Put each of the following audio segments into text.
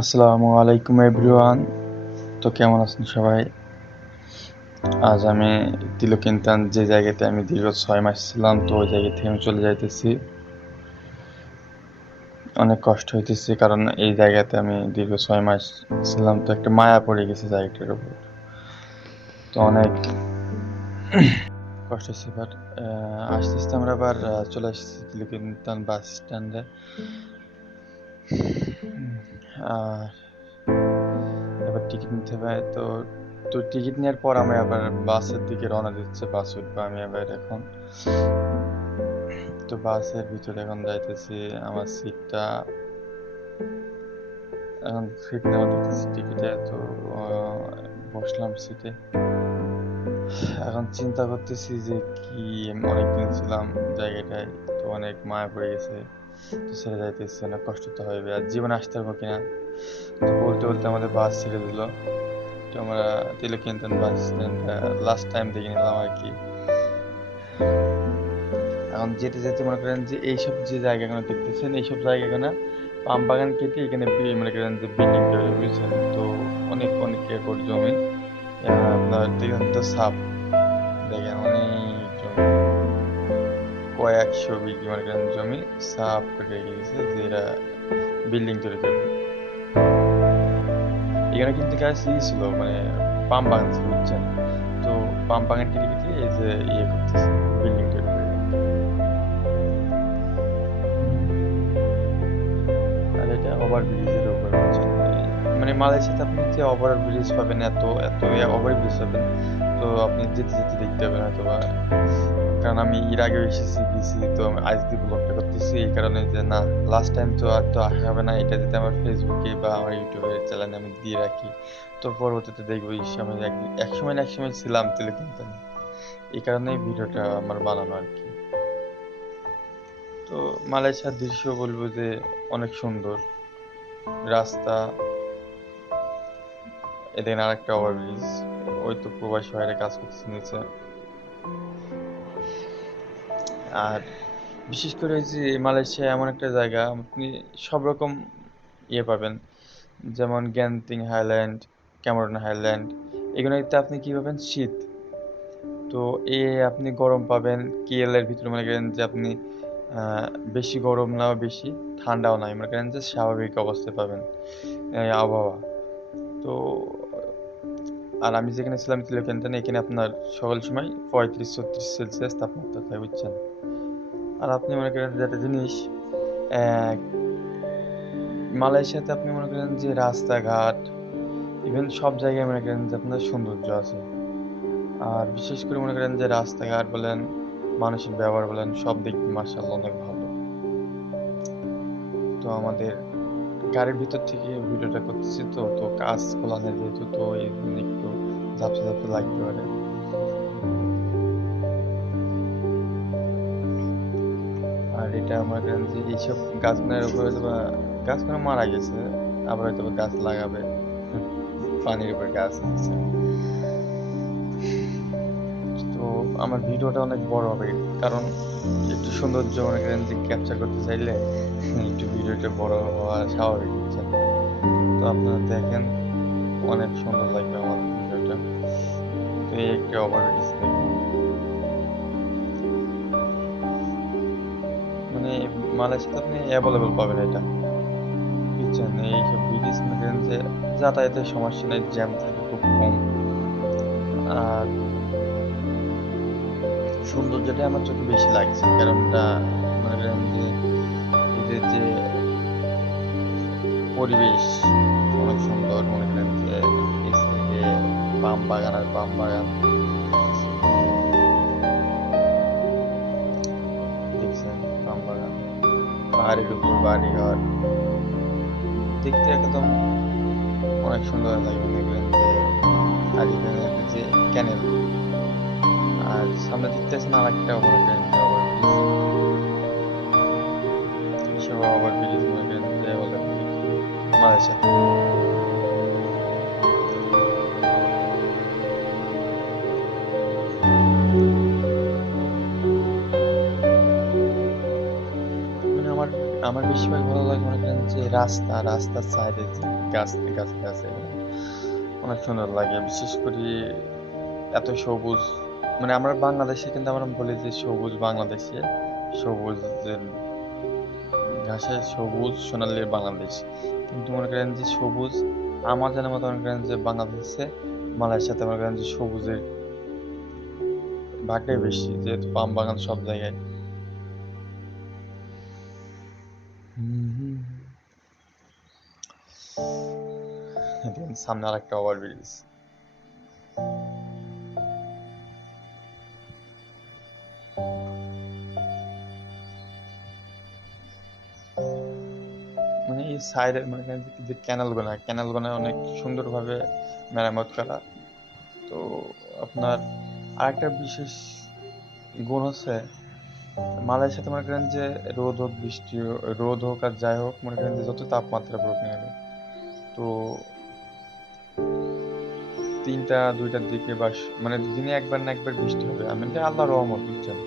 আসসালামু আলাইকুম এভরিওয়ান। তো কেমন আছেন সবাই? আজ আমি তিলকিনতান যে জায়গাতে আমি দীর্ঘ 6 মাস ছিলাম, তো ওই জায়গা থেকে আমি চলে যাইতেছি। অনেক কষ্ট হইতেছে, কারণ এই জায়গাতে আমি দীর্ঘ 6 মাস ছিলাম, তো একটা মায়া পড়ে গেছে জায়গাটার উপর। তো অনেক কষ্ট হচ্ছে। বাট আস্তে আস্তে আমরা আবার চলে আসছি তিলকিনতান বাস স্ট্যান্ডে। আর এবার টিকিট নিতে হবে। তো টিকিট নেওয়ার পর আমি আবার বাসের দিকে রওনা দিচ্ছে, বাস উঠবো আমি আবার এখন। তো বাসের ভিতরে এখন যাইতেছি। আমার সিটটা এখন সিট নেওয়া দেখতেছি টিকিটে, তো বসলাম সিটে। এখন চিন্তা করতেছি যে কি, অনেকদিন ছিলাম জায়গাটায়, তো অনেক মায়া পড়ে গেছে। তো ছেড়ে যাইতেছি, অনেক কষ্ট তো হবে, আর জীবনে আসতে পারবো কিনা। তো বলতে বলতে আমাদের বাস ছেড়ে দিল। তো আমরা তিলকিনতান বাস স্ট্যান্ড লাস্ট টাইম দেখে নিলাম আর কি। এখন যেতে যেতে মনে করেন যে এইসব যে জায়গাগুলো দেখতেছেন, এইসব জায়গাগুলো পাম বাগান কেটে এখানে মনে করেন যে বিল্ডিং তৈরি, বুঝছেন? তো অনেক অনেক একর জমি। আপনার দেখেন তো সাপ, দেখেন অনেক জমি, কয়েকশো বিঘি মনে করেন জমি সাফ করে রেখে দিয়েছে যে এরা বিল্ডিং তৈরি করবে। এখানে কিন্তু গাছ ছিল, মানে পাম বাগান ছিল, বুঝছেন? তো পাম বাগান কেটে কেটে এই যে ইয়ে করতেছে, বিল্ডিং তৈরি করে। আর এটা ওভার ব্রিজের উপর, বুঝছেন? মানে মালয়েশিয়াতে আপনি যে ওভার ব্রিজ পাবেন, এত এত ওভার ব্রিজ পাবেন, তো আপনি যেতে যেতে দেখতে পাবেন হয়তো বা। কারণ আমি এর আগে এসেছি গেছি, তো আমি আজ দিয়ে ব্লগটা করতেছি এই কারণে যে না, লাস্ট টাইম তো আর তো আসা হবে না, এটা যদি আমার ফেসবুকে বা আমার ইউটিউবের চ্যানেলে আমি দিয়ে রাখি, তো পরবর্তীতে দেখবো এই সময় এক সময় না এক সময় ছিলাম তিলকিনতানে। এই কারণেই ভিডিওটা আমার বানানো আর কি। তো মালয়েশিয়ার দৃশ্য বলবো যে অনেক সুন্দর। রাস্তা, এদিকে আরেকটা ওভারব্রিজ, ওই তো প্রবাসী ভাইরা কাজ করতেছে নিচে। আর বিশেষ করে ওই যে মালয়েশিয়া এমন একটা জায়গা, আপনি সব রকম ইয়ে পাবেন। যেমন গ্যান্তিং হাইল্যান্ড, ক্যামেরন হাইল্যান্ড, এগুলোতে আপনি কি পাবেন? শীত। তো এ আপনি গরম পাবেন। কেএল এর ভিতরে মনে করেন যে আপনি আহ, বেশি গরম না বেশি ঠান্ডাও নাই, মনে করেন যে স্বাভাবিক অবস্থায় পাবেন এই আবহাওয়া। তো আর আমি যেখানে ছিলাম তিলকেন্তানে, এখানে আপনার সকল সময় 35-36 সেলসিয়াস তাপমাত্রা থাকে, বুঝছেন? আর আপনি মনে করেন যে একটা জিনিস, আহ, মালয়েশিয়াতে আপনি মনে করেন যে রাস্তাঘাট, ইভেন সব জায়গায় মনে করেন যে আপনার সৌন্দর্য আছে। আর বিশেষ করে মনে করেন যে রাস্তাঘাট বলেন, মানুষের ব্যবহার বলেন, সব দিক দিয়ে মার্শাল্লাহ অনেক ভালো। তো আমাদের গাড়ির ভিতর থেকে ভিডিওটা করতেছি, তো তো কাজ খোলা নেই যেহেতু, তো এই জন্য একটু ঝাপসা ঝাপসা লাগতে পারে। আর এটা মনে করেন যে এইসব গাছগুলোর উপরে হয়তো বা গাছগুলো মারা গেছে, আবার হয়তো বা গাছ লাগাবে। পানির উপর গাছ হচ্ছে। তো আমার ভিডিওটা অনেক বড় হবে, কারণ একটু সৌন্দর্য মনে করেন যে ক্যাপচার করতে চাইলে একটু ভিডিওটা বড় হওয়া স্বাভাবিক, বুঝছেন? তো আপনারা দেখেন, অনেক সুন্দর লাগবে আমার ভিডিওটা। তো এই একটা ওভারব্রিজ দেখেন, মানে মালয়েশিয়াতে আপনি অ্যাভেলেবল পাবেন এটা, বুঝছেন? এইসব ব্রিজ মনে করেন যে যাতায়াতের সমস্যা নেই, জ্যাম থাকে খুব কম। আর সৌন্দর্যটা আমার চোখে বেশি লাগছে, কারণটা মনে করেন যে এদের যে পরিবেশ অনেক সুন্দর। মনে করেন যে এই সাইডে পাম বাগান আর পাম বাগান, দেখছেন? পাম বাগান, পাহাড়ের উপর বাড়িঘর, দেখতে একদম অনেক সুন্দর লাগে। মনে করেন যে আর এখানে যে ক্যানেল, আর সামনে দেখতেছেন আর একটা মনে করেন যে ওভারব্রিজ। এসব ওভারব্রিজ মনে করেন যে বলে মালয়েশিয়াতে। মানে আমার আমার বেশিরভাগ ভালো লাগে মনে করেন যে রাস্তার সাইডে যে গাছে গাছে অনেক সুন্দর লাগে। বিশেষ করে এত সবুজ, মানে আমরা বাংলাদেশে কিন্তু আমরা বলি যে সবুজ বাংলাদেশে, সবুজের ঘাসে সবুজ সোনালী বাংলাদেশ, কিন্তু মনে করেন যে সবুজ আমার জানার মতো মনে করেন যে বাংলাদেশে মালয়েশিয়ার সাথে মনে করেন যে সবুজের ভাগটাই বেশি, যেহেতু পাম বাগান সব জায়গায়। সামনে আর একটা ওভারব্রিজ। মানে এই সাইডের মানে যে ক্যানালগুলো অনেক সুন্দরভাবে মেরামত করা। তো আপনার আরেকটা বিশেষ গুণ হচ্ছে মালয়েশিয়াতে মনে করেন যে রোদ হোক বৃষ্টি রোদ হোক আর যাই হোক, মনে করেন যে যত তাপমাত্রা পড়ুক না কেন, তো 3টা 2টার দিকে বা মানে দিনে একবার না একবার বৃষ্টি হবে। আমি এটা আল্লাহর রহমত, বুঝছেন।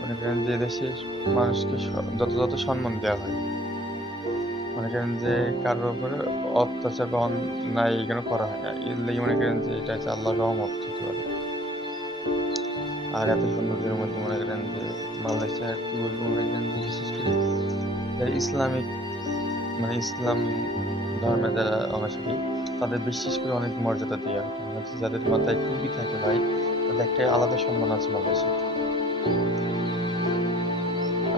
মনে করেন যে দেশের মানুষকে যত সম্মান দেওয়া হয়, মনে করেন যে কারোর উপরে অত্যাচার বা অন্যায় এগুলো করা হয় না, এর লেগে মনে করেন যে এটা হচ্ছে আল্লাহর রহমত হতে পারে। আর এত সৌন্দর্যের মধ্যে মনে করেন যে মালয়েশিয়া কি বলবো, মনে করেন যে বিশেষ করে যারা ইসলামিক মানে ইসলাম ধর্মে যারা অনুসারী, তাদের বিশেষ করে অনেক মর্যাদা দেওয়া হয়। হচ্ছে যাদের মাথায় টুপি থাকে ভাই, তাদের একটা আলাদা সম্মান আছে মালয়েশিয়া।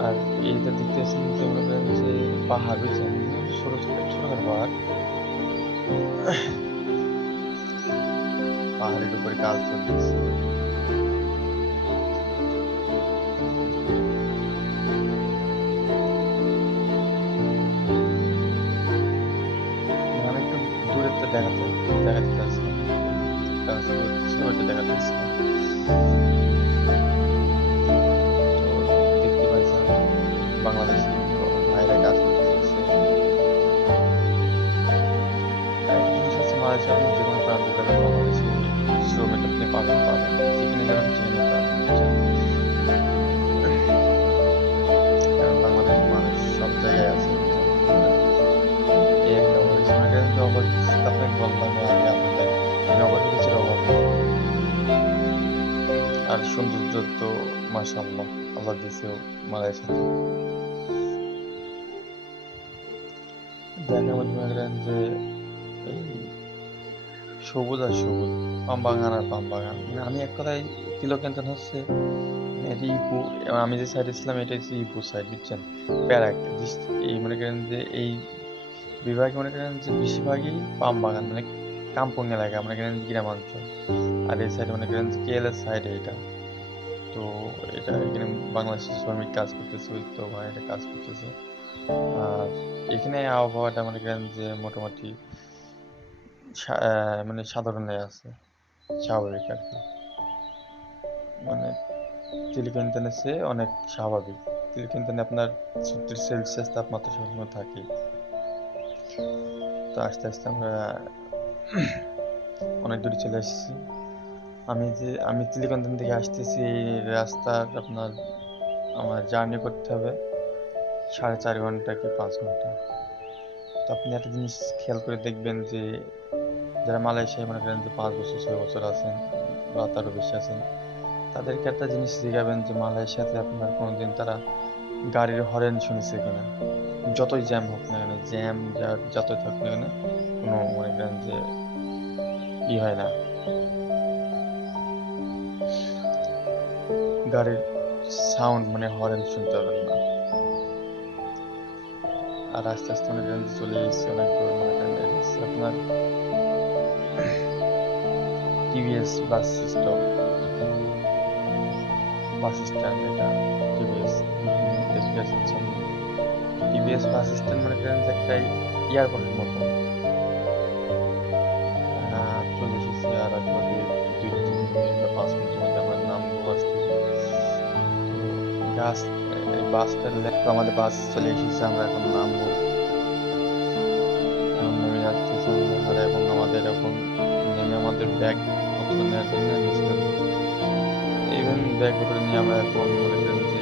আর এইটা দেখতেছেন যে মনে করেন যে পাহাড়, বুঝছেন, ছোট ছোট ছোটখাটো পাহাড়, পাহাড়ের উপরে কাজ চলতেছে। আমি একটু দূরে তো দেখাতে চাচ্ছিলাম, কাজ করতেছে ওইটা দেখাতে চাচ্ছিলাম। তো দেখতে পাচ্ছেন বাংলাদেশি ভাইরা কাজ করতেছে। একটা জিনিস হচ্ছে মালয়েশিয়া, আপনি যে কোনো প্রান্তে যাবেন বাংলাদেশি শ্রমিক আপনি পাবেন, যেখানে যাবেন সেখানে পাবেন, বুঝছেন। কারণ বাংলাদেশের মানুষ সব জায়গায় আছে, বুঝছেন। এই একটা অবস্থা, মনে করেন যে অবস্থা আপনাকে বললাম আগে আপনাদের, এই অবস্থিতির অভাব নেই। আর সৌন্দর্য তো মাশাআল্লাহ আল্লাহ দিয়েছে মালয়েশিয়াতে। দেখার মধ্যে মনে করেন যে এই সবুজ আর সবুজ, পাম বাগান আর পাম বাগান। মানে আমি এক কথায় কিলোকেন্টন হচ্ছে এটা ইপু, আমি যে সাইড ছিলাম এটা হচ্ছে ইপু সাইড, বুঝছেন। প্যারাক এই মনে করেন যে এই বিভাগে মনে করেন যে বেশিরভাগই পাম বাগান, মানে কাম্পং এলাকা, মনে করেন গ্রামাঞ্চল। আর এই সাইডে মনে করেন যে কেএলএর সাইডে এটা। তো এটা এখানে বাংলাদেশের শ্রমিক কাজ করতেছে, ওই তো ভাই এটা কাজ করতেছে। আর এখানে আবহাওয়াটা মনে করেন যে মোটামুটি মানে সাধারণে আছে, স্বাভাবিক আর কি। মানে কিলোকেন্টনের চেয়ে অনেক স্বাভাবিক। কিলোকেন্টনে আপনার 36°C তাপমাত্রা সবসময় থাকে। তো আস্তে আস্তে আমরা অনেক দূরে চলে এসেছি। আমি কিলোকেন্টন থেকে আসতেছি, এই রাস্তার আপনার আমার জার্নি করতে হবে 4.5 ঘন্টা কি 5 ঘন্টা। তো আপনি একটা জিনিস খেয়াল করে দেখবেন যে যারা মালয়েশিয়ায় মনে করেন যে 5 বছর 6 বছর আছেন বা তারও বেশি আছেন, তাদেরকে একটা জিনিস শিখাবেন যে মালয়েশিয়াতে আপনার কোনোদিন তারা গাড়ির হরেন শুনেছে কিনা। যতই জ্যাম হোক না কেন, যতই থাকুক না কেন, কোনো মনে করেন যে হয় না, গাড়ির সাউন্ড মানে হরেন শুনতে পাবেন না। আর আস্তে আস্তে মনে করেন চলে এসেছে অনেক দূর, মনে করেন আপনার টিভিএস বাস স্ট্যান্ড, এটা টিভিএস দেখতে আসছেন। টিভিএস বাস স্ট্যান্ড মনে করেন যে একটা এয়ারপোর্টের মতো। চলে এসেছি আর একবার 2-3 মিনিট বা 5 মিনিটের মধ্যে আমরা নামবো বাস থেকে। তো বাসটা আমাদের বাস চলে এসেছে, আমরা এখন নামবো। এখন নেমে যাচ্তেছি আমরা, আর এবং আমাদের এখন নেমে আমাদের ব্যাগ পত্র নেওয়ার জন্য নিয়েছিলাম। ইভেন ব্যাগ পত্র নিয়ে আমরা এখন মনে করেন যে